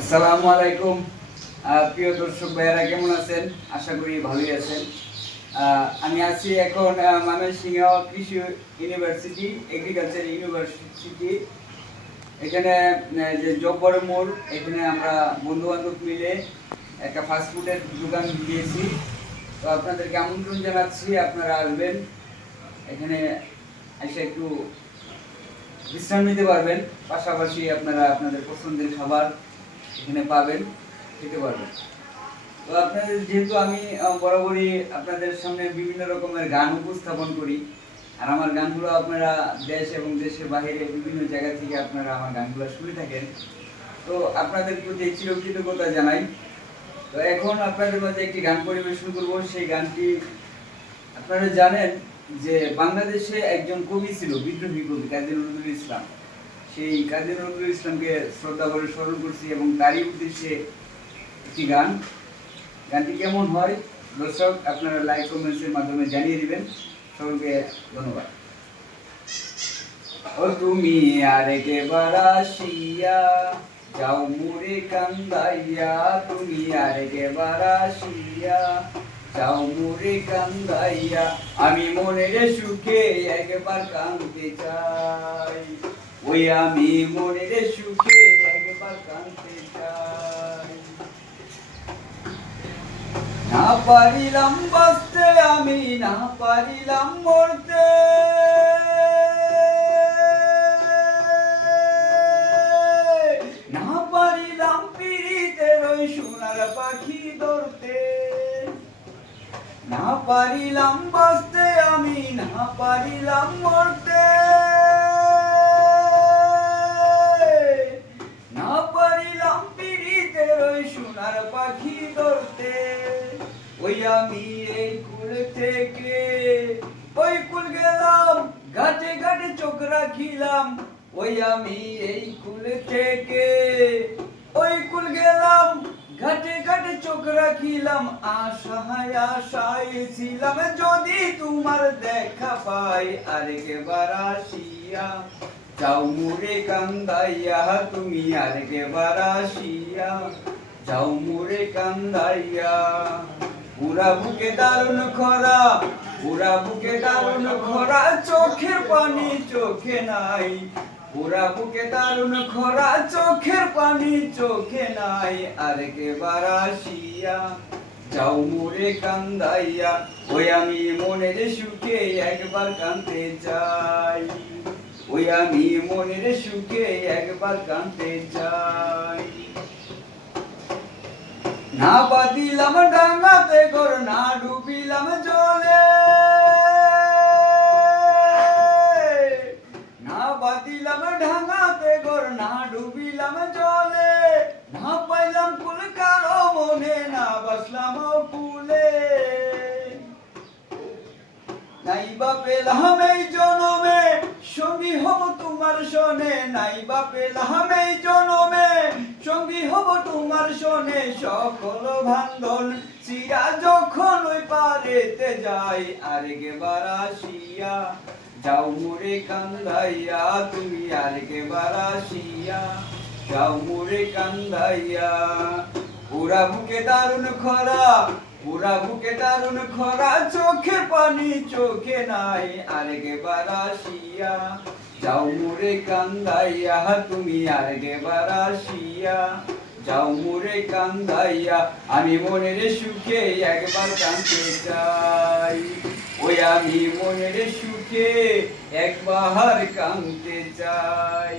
আসসালামু আলাইকুম। প্রিয় দর্শক ভাইয়েরা কেমন আছেন? আশা করি ভালোই আছেন। আমি আছি এখন ময়মনসিংহ কৃষি ইউনিভার্সিটি, এগ্রিকালচার ইউনিভার্সিটি। এখানে যে জব্বর মোড়, এখানে আমরা বন্ধু-বান্ধব মিলে একটা ফাস্টফুডের দোকান দিয়েছি। তো আপনাদেরকে আমন্ত্রণ জানাচ্ছি, আপনারা আসবেন। এখানে এসে একটু বিশ্রাম নিতে পারবেন, পাশাপাশি আপনারা আপনাদের পছন্দের খাবার এখানে পাবেন, খেতে পারবেন। তো আপনাদের যেহেতু আমি বরাবরই আপনাদের সামনে বিভিন্ন রকমের গান উপস্থাপন করি, আর আমার গানগুলো আপনারা দেশ এবং দেশের বাইরে বিভিন্ন জায়গা থেকে আপনারা আমার গানগুলো শুনে থাকেন, তো আপনাদের প্রতি চিরকৃতজ্ঞতা জানাই। তো এখন আপনাদের মাঝে একটি গান পরিবেশন করব। সেই গানটি আপনারা জানেন যে বাংলাদেশে একজন কবি ছিল, বিদ্রোহী কবি কাজী নজরুল ইসলাম। সেই কাজী নজরুল ইসলামকে শ্রদ্ধা করে স্মরণ করছি এবং তারই উদ্দেশ্যে একটি গান। গানটি কেমন হয় দর্শক আপনারা লাইক কমেন্টসের মাধ্যমে জানিয়ে দিবেন। সকলকে ধন্যবাদ। ও তুমি আর একেবার আসিয়া যাও মোরে কান্দাইয়া, তুমি আর একেবার আসিয়া যাও মোরে কান্দাইয়া, আমি মনের সুখে একবার কাঁদতে চাই। ওই আমি মনের সুখে একবার কাঁদতে চাই। না পারিলাম বাঁচতে আমি, না পারিলাম মরতে, না পারিলাম পিরিতের ওই সোনার পাখি ধরতে, না পারিলাম বাঁচতে আমি, না পারিলাম মরতে, না পারিলাম পিরিতের ওই সোনার পাখি ধরতে। ওই আমি এই কুল থেকে ওই কুল গেলাম, ঘাটে ঘাটে চোখ রাখিলাম। ওই আমি এই কুল থেকে ওই কুল গেলাম, ঘাটে ঘাটে চোখ রাখিলাম। আশায় আশায় ছিলাম যদি তোমার দেখা পাই, আরেকবার আসিয়া যাও মোরে কান্দাইয়া, তুমি আরেকবার আসিয়া যাও মোরে কান্দাইয়া। পুরা বুকে দারুণ খরা, পুরা বুকে দারুণ খরা, চোখের পানি চোখে নাই। পুরা বুকে দারুণ খরা, চোখের পানি চোখে নাই। আরেকবার আসিয়া যাও মোরে কান্দাইয়া, ওই আমি মনের সুখে একবার কাঁদতে চাই। ওই আমি মনের সুখে একবার কাঁদতে চাই। না বাঁধিলাম ডাঙাতে ঘর, না ডুবিলাম জলে, না বাঁধিলাম ডাঙাতে ঘর, না ডুবিলাম জলে, না পাইলাম কুল কারো মনে, না বাসলাম কুলে। নাই বা পেলাম এই জনমে সঙ্গী হব তোমার শোনে, নাই বা পেলাম এই জনমে সঙ্গী হব তোমার শোনে। সকল ভান্দন চিরা যখন ওই পারেতে যাই, আরেকবার আসিয়া যাও মোরে কান্দাইয়া, তুমি আরেকবার আসিয়া যাও মোরে কান্দাইয়া। পুরা বুকে দারুণ খরা, পুরা বুকে দারুণ খরা, চোখে পানি চোখে নাই। আরেকবার আসিয়া যাও মোরে কান্দাইয়া, তুমি আরেকবার আসিয়া যাও মোরে কান্দাইয়া। আমি মনের সুখে একবার কাঁদতে চাই। ওই আমি মনের সুখে একবার কাঁদতে চাই।